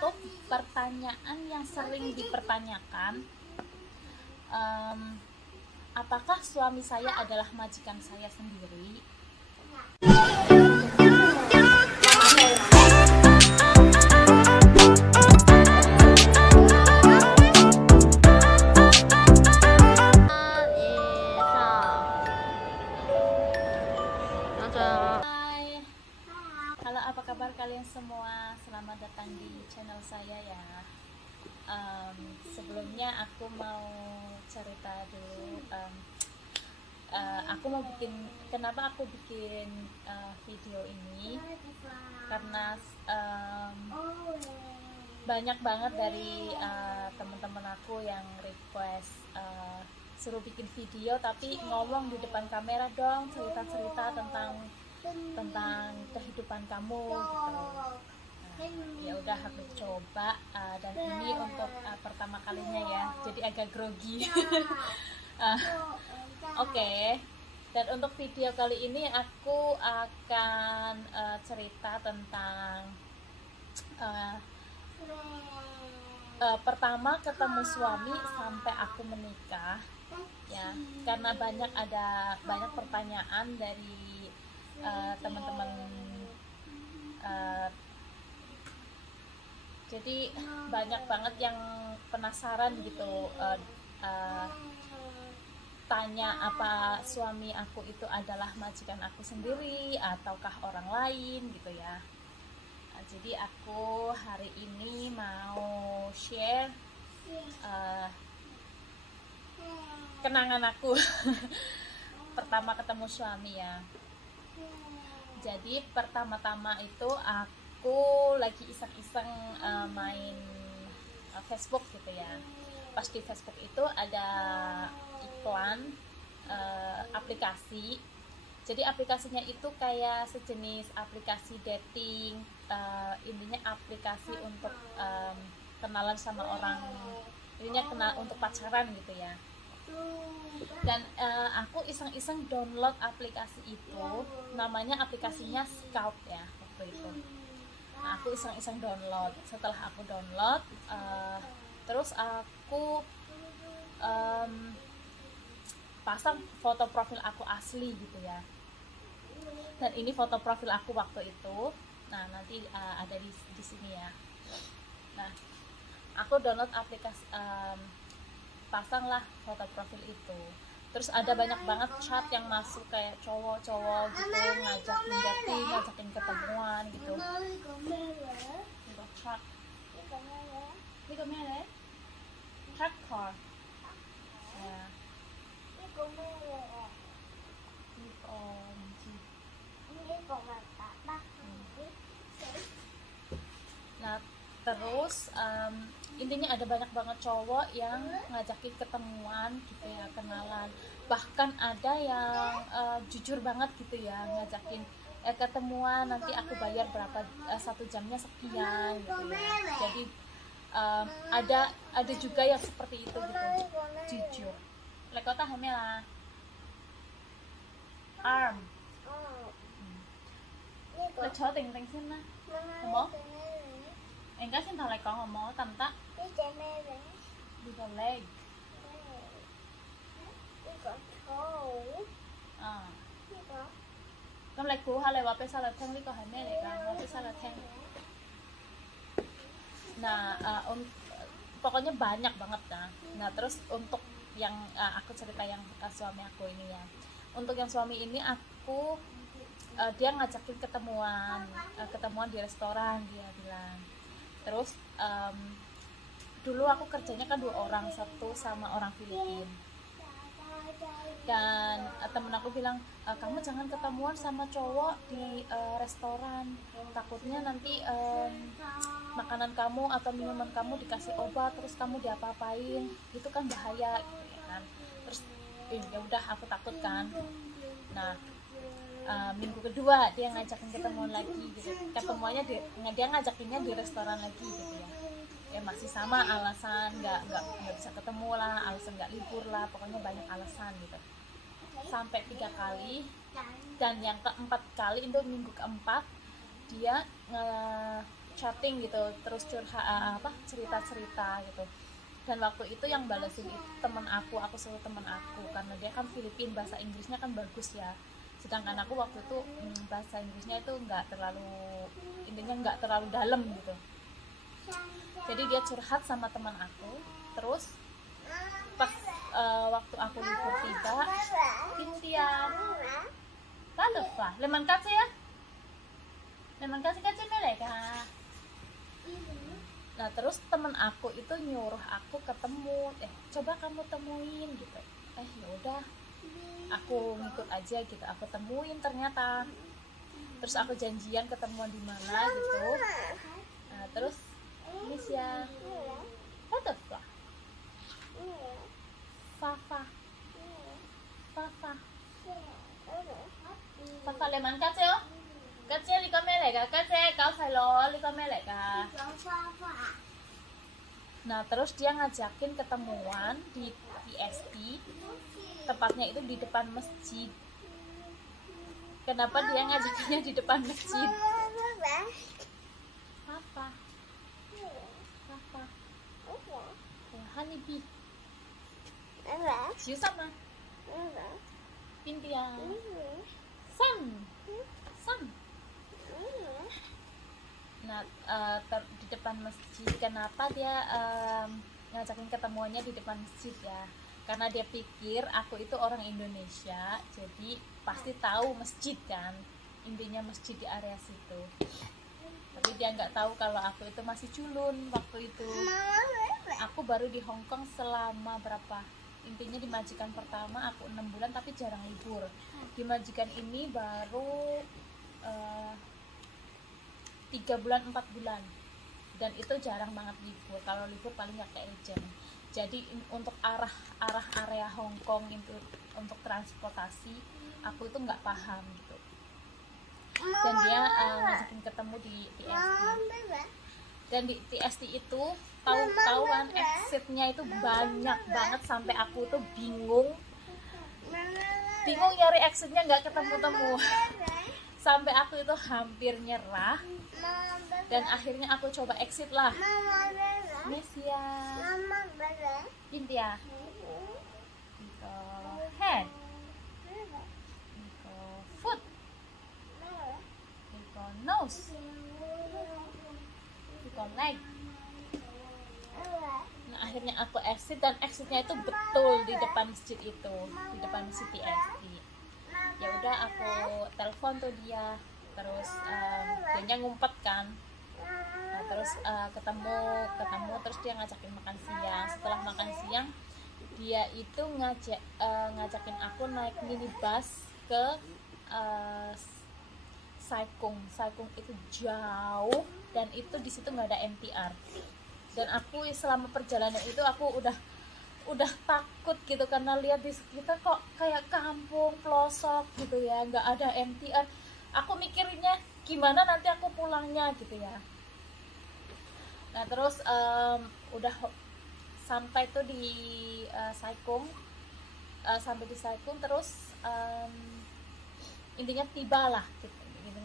untuk pertanyaan yang sering dipertanyakan, apakah suami saya adalah majikan saya sendiri? Hai, halo, apa kabar kalian semua? Selamat datang di channel saya ya. Sebelumnya aku mau cerita dulu. Aku mau kenapa aku bikin video ini? Karena banyak banget dari teman-teman aku yang request suruh bikin video tapi ngomong di depan kamera dong, cerita-cerita tentang kehidupan kamu gitu. Ya udah aku coba, dan ini untuk pertama kalinya ya, jadi agak grogi. Oke. Dan untuk video kali ini aku akan cerita tentang pertama ketemu suami sampai aku menikah ya, karena ada banyak pertanyaan dari teman-teman, jadi banyak banget yang penasaran gitu, tanya apa suami aku itu adalah majikan aku sendiri ataukah orang lain gitu ya. Jadi aku hari ini mau share kenangan aku pertama ketemu suami ya. Jadi pertama-tama itu aku lagi iseng-iseng main Facebook gitu ya. Pas di Facebook itu ada iklan aplikasi. Jadi aplikasinya itu kayak sejenis aplikasi dating, intinya aplikasi untuk kenalan sama orang, intinya kenal untuk pacaran gitu ya. Dan aku iseng-iseng download aplikasi itu, namanya aplikasinya Scout ya waktu itu. Nah, aku iseng-iseng download. Setelah aku download, terus aku pasang foto profil aku asli gitu ya. Dan ini foto profil aku waktu itu. Nah, nanti ada di sini ya. Nah, aku download aplikasi, pasanglah foto profil itu. Terus ada banyak banget chat yang masuk, kayak cowok-cowok gitu ngajakin dating, ngajakin ketemuan gitu. Chat. Ini kemana? Chat car. Ya. Nah, terus intinya ada banyak banget cowok yang ngajakin ketemuan gitu ya, kenalan. Bahkan ada yang jujur banget gitu ya, ngajakin ketemuan, nanti aku bayar berapa, 1 jamnya sekian gitu ya. Jadi ada juga yang seperti itu gitu, jujur. Lekota hamila arm. Là cho tình tình xin na. Mo? Enggak sih thằng lại có ngomong tanta. Đi vào leg. Kamu like ku hal lewat pesa lateng li ko hame le kan, pesa lateng. Nah, pokoknya banyak banget nah. Nah, terus untuk yang aku cerita yang suami aku ini ya. Untuk yang suami ini aku dia ngajakin ketemuan di restoran, dia bilang. Terus dulu aku kerjanya kan 2 orang, satu sama orang Filipina. Dan temen aku bilang, kamu jangan ketemuan sama cowok di restoran, takutnya nanti makanan kamu atau minuman kamu dikasih obat terus kamu diapa-apain, itu kan bahaya gitu ya kan. Terus ya udah, aku takut kan. Nah, minggu kedua dia ngajakin ketemuan lagi gitu. Ketemuannya dia ngajakinnya di restoran lagi gitu ya. Ya masih sama alasan, nggak bisa ketemu lah, alasan nggak libur lah, pokoknya banyak alasan gitu. Sampai 3 kali, dan yang keempat kali itu minggu keempat dia chatting gitu, terus cerita-cerita gitu. Dan waktu itu yang balesin itu temen aku suruh temen aku, karena dia kan Filipin, bahasa Inggrisnya kan bagus ya, sedangkan aku waktu itu bahasa Inggrisnya itu nggak terlalu dalam gitu. Jadi dia curhat sama teman aku. Terus pas waktu aku libur tiba, Cynthia Balofa leman kace ya, leman kace mereka. Nah terus temen aku itu nyuruh aku ketemu, coba kamu temuin gitu. Ya udah, aku ngikut aja gitu, aku temuin ternyata. Terus aku janjian ketemuan di mana gitu. Nah terus Miss ya, apa Fafa leman kace yo, kace liko mereka, kace kau salo liko mereka. Nah terus dia ngajakin ketemuan di PSP, tepatnya itu di depan masjid. Kenapa dia ngajakinnya di depan masjid? Apa? Honeybee. Siu sama. Pintia. Sam. Nah, di depan masjid. Kenapa dia ngajakin ketemuannya di depan masjid ya? Karena dia pikir aku itu orang Indonesia, jadi pasti tahu masjid kan, intinya masjid di area situ. Tapi dia nggak tahu kalau aku itu masih culun waktu itu. Aku baru di Hong Kong selama berapa? Intinya di majikan pertama aku 6 bulan tapi jarang libur. Di majikan ini baru 3 bulan 4 bulan, dan itu jarang banget libur. Kalau libur paling nggak kayak jam. Jadi untuk arah area Hong Kong itu untuk transportasi aku itu nggak paham gitu. Dan dia ngajakin ketemu di TST. Dan di TST itu tahu-tahuan exitnya itu banyak banget sampai aku tuh bingung nyari exitnya, nggak ketemu-temu. Sampai aku itu hampir nyerah. Dan akhirnya aku coba exit lah. Mesia, Cynthia, head, foot, nose, leg. Nah akhirnya aku exit, dan exitnya itu betul di depan masjid itu, di depan masjid TST. Ya udah aku telepon tuh dia, terus dia ngumpet kan. Nah, terus ketemu terus dia ngajakin makan siang. Setelah makan siang dia itu ngajakin aku naik minibus ke Sai Kung itu jauh, dan itu di situ nggak ada MTR. Dan aku selama perjalanan itu aku udah takut gitu, karena lihat di sekitar kok kayak kampung pelosok gitu ya, nggak ada MTR. Aku mikirnya gimana nanti aku pulangnya gitu ya. Nah terus udah sampai tuh di Sai Kung, terus intinya tibalah gitu,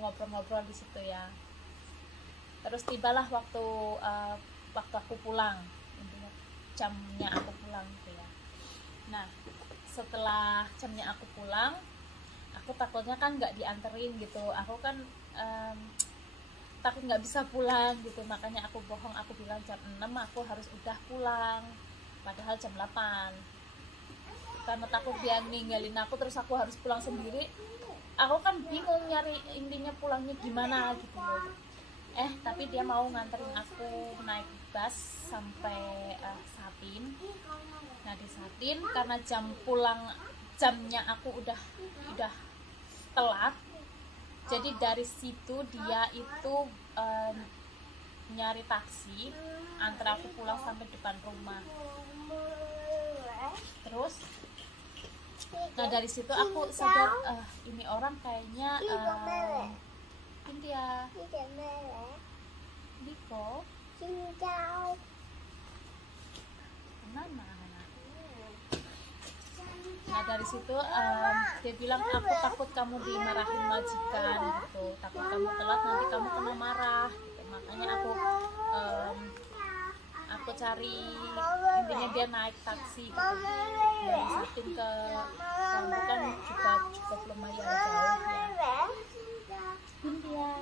ngobrol-ngobrol di situ ya. Terus tibalah waktu aku pulang, intinya jamnya aku pulang gitu ya. Nah setelah jamnya aku pulang, aku takutnya kan nggak dianterin gitu, aku kan takut nggak bisa pulang gitu, makanya aku bohong, aku bilang jam 6 aku harus udah pulang, padahal jam 8. Karena takut dia ninggalin aku terus aku harus pulang sendiri, aku kan bingung nyari intinya pulangnya gimana gitu loh. Tapi dia mau nganterin aku naik bus sampai Satin. Nah di Satin, karena jamnya aku udah telat, jadi dari situ dia itu nyari taksi antar aku pulang sampai depan rumah. Terus nah dari situ aku sadar ini orang kayaknya India Diko mana. Nah dari situ dia bilang, aku takut kamu dimarahin majikan gitu, takut kamu telat nanti kamu kena marah gitu. makanya aku cari, intinya dia naik taksi gitu dari Satin ke Bambu kan juga cukup lumayan jauh ya. Hindi ya,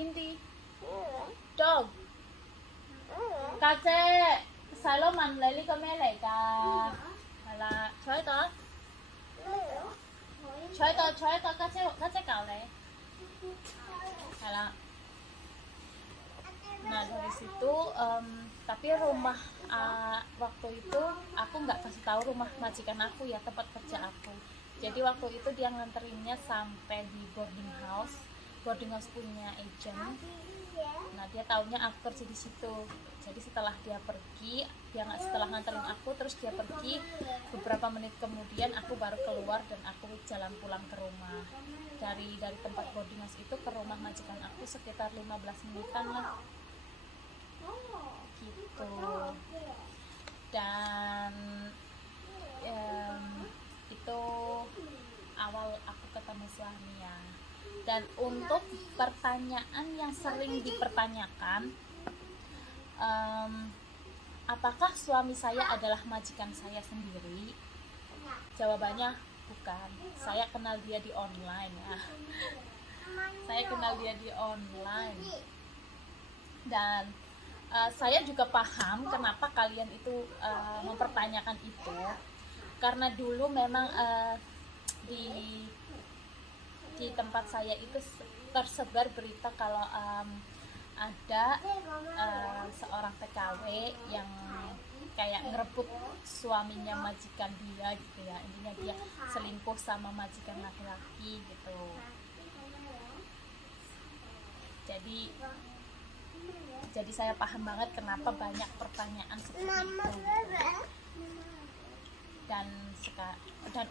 hindi dog Kace Salo man lấy ly con mẹ lại cả là chơi tớ kace kau leh Halo. Nah dari situ tapi rumah waktu itu aku nggak kasih tahu rumah majikan aku ya, tempat kerja aku. Jadi waktu itu dia nganterinnya sampai di boarding house punya agent. Nah dia taunya aku kerja di situ. Jadi setelah dia pergi, setelah nganterin aku terus dia pergi, beberapa menit kemudian aku baru keluar dan aku jalan pulang ke rumah. Dari tempat boarding house itu ke rumah majikan aku sekitar 15 menitan lah gitu. Dan itu awal aku ketemu suami ya. Dan untuk pertanyaan yang sering dipertanyakan, apakah suami saya adalah majikan saya sendiri? Jawabannya bukan. Saya kenal dia di online ya. Saya kenal dia di online. Dan saya juga paham kenapa kalian itu mempertanyakan itu, karena dulu memang di tempat saya itu tersebar berita kalau ada seorang TKW yang kayak ngerebut suaminya majikan dia gitu ya, intinya dia selingkuh sama majikan laki-laki gitu. Jadi saya paham banget kenapa banyak pertanyaan seperti itu. Dan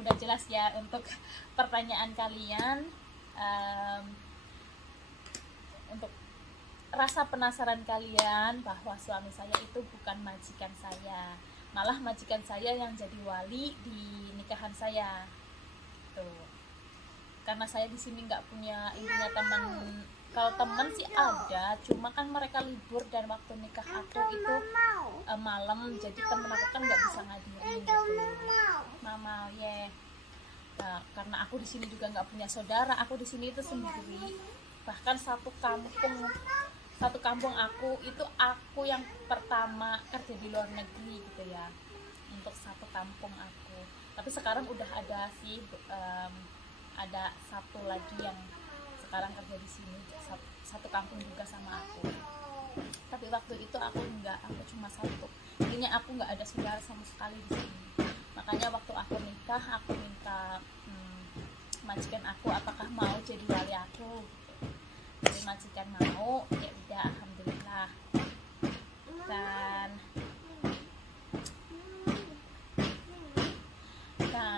udah jelas ya untuk pertanyaan kalian, untuk rasa penasaran kalian bahwa suami saya itu bukan majikan saya, malah majikan saya yang jadi wali di nikahan saya tuh. Karena saya di sini nggak punya intinya teman. Kalau teman sih ada, cuma kan mereka libur dan waktu nikah aku itu malam, jadi temen aku kan nggak bisa ngadirin gitu. Mama ya. Nah, karena aku di sini juga nggak punya saudara, aku di sini itu sendiri. Bahkan satu kampung aku itu aku yang pertama kerja di luar negeri gitu ya, untuk satu kampung aku. Tapi sekarang udah ada sih, ada satu lagi yang sekarang kerja di sini, satu kampung juga sama aku. Tapi waktu itu aku cuma satu. Intinya aku nggak ada saudara sama sekali di sini. Makanya waktu aku nikah, aku minta majikan aku apakah mau jadi wali aku gitu. Jadi majikan mau, ya udah alhamdulillah. Dan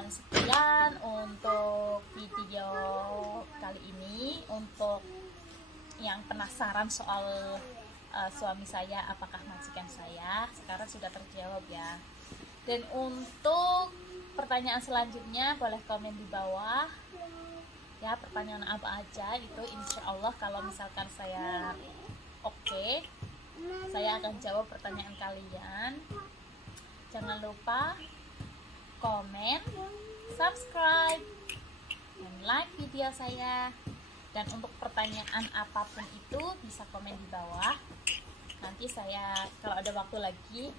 sekian untuk video kali ini. Untuk yang penasaran soal suami saya apakah majikan saya, sekarang sudah terjawab ya. Dan untuk pertanyaan selanjutnya boleh komen di bawah ya, pertanyaan apa aja itu, insya Allah kalau misalkan saya oke, saya akan jawab pertanyaan kalian. Jangan lupa komen, subscribe, dan like video saya. Dan untuk pertanyaan apapun itu bisa komen di bawah. Nanti saya kalau ada waktu lagi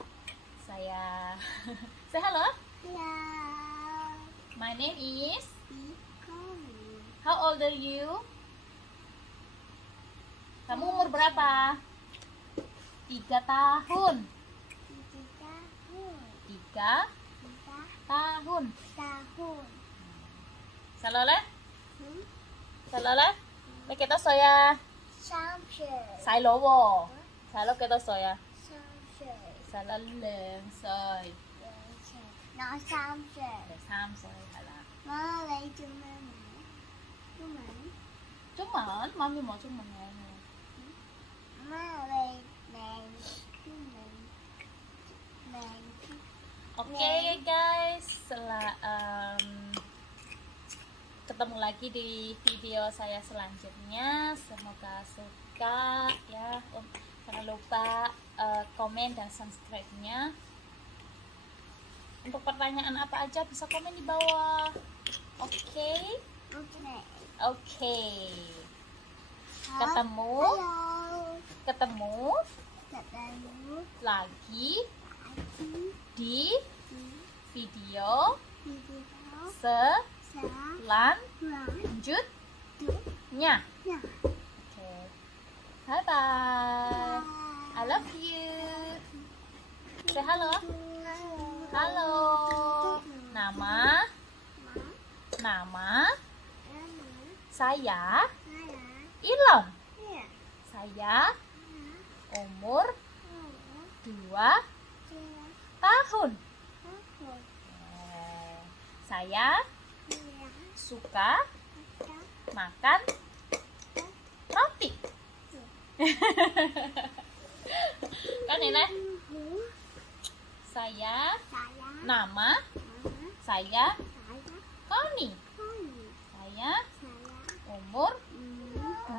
saya say hello. My name is. How old are you? Kamu umur berapa? 3 tahun. 3 tahun. Salole? Salole? Kita soya. Sai lỗ vô. Sai lỗ kita soya. Salole soy. Nó 3 歲。 3 歲係啦。媽，你做咩名？中文？中文，媽咪冇中文名嘅。媽，你名中文名。Oke guys, ketemu lagi di video saya selanjutnya. Semoga suka. suka ya. Jangan lupa komen dan subscribe-nya. Untuk pertanyaan apa aja bisa komen di bawah. Oke? Oke. Oke. Ketemu Ketemu lagi lagi di di video video selanjutnya. selanjutnya. Oke. Bye bye. I love you. Say hello. Halo. Nama saya Ilham. Saya umur 2 tahun. Saya suka makan roti. Kan ini nama saya Connie. Saya umur 3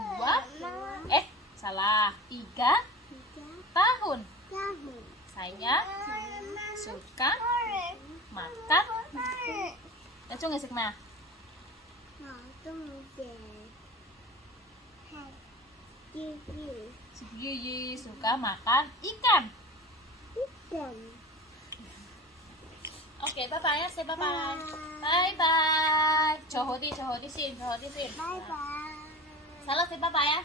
tahun. Saya suka makan. Nói chung là sực nào. Yuyi suka makan ikan. Oke, bye bye ya, say bye bye. Bye bye. Cho đi xin. Salah say bye bye ya.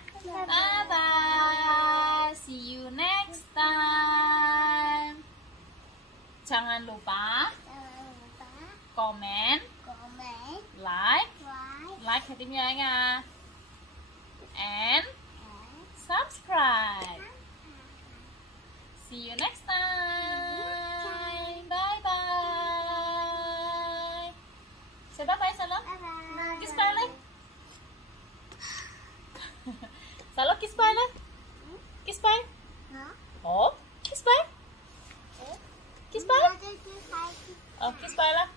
Bye bye. See you next time. Jangan lupa comment, like hati Mia nha. And subscribe. See you next time. Bye bye. Say bye bye Salo. Kiss bye lên. Salo kiss bye lên. Kiss bye. Oh, kiss bye. Kiss bye. Oh, kiss bye lah.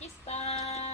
Kiss bye.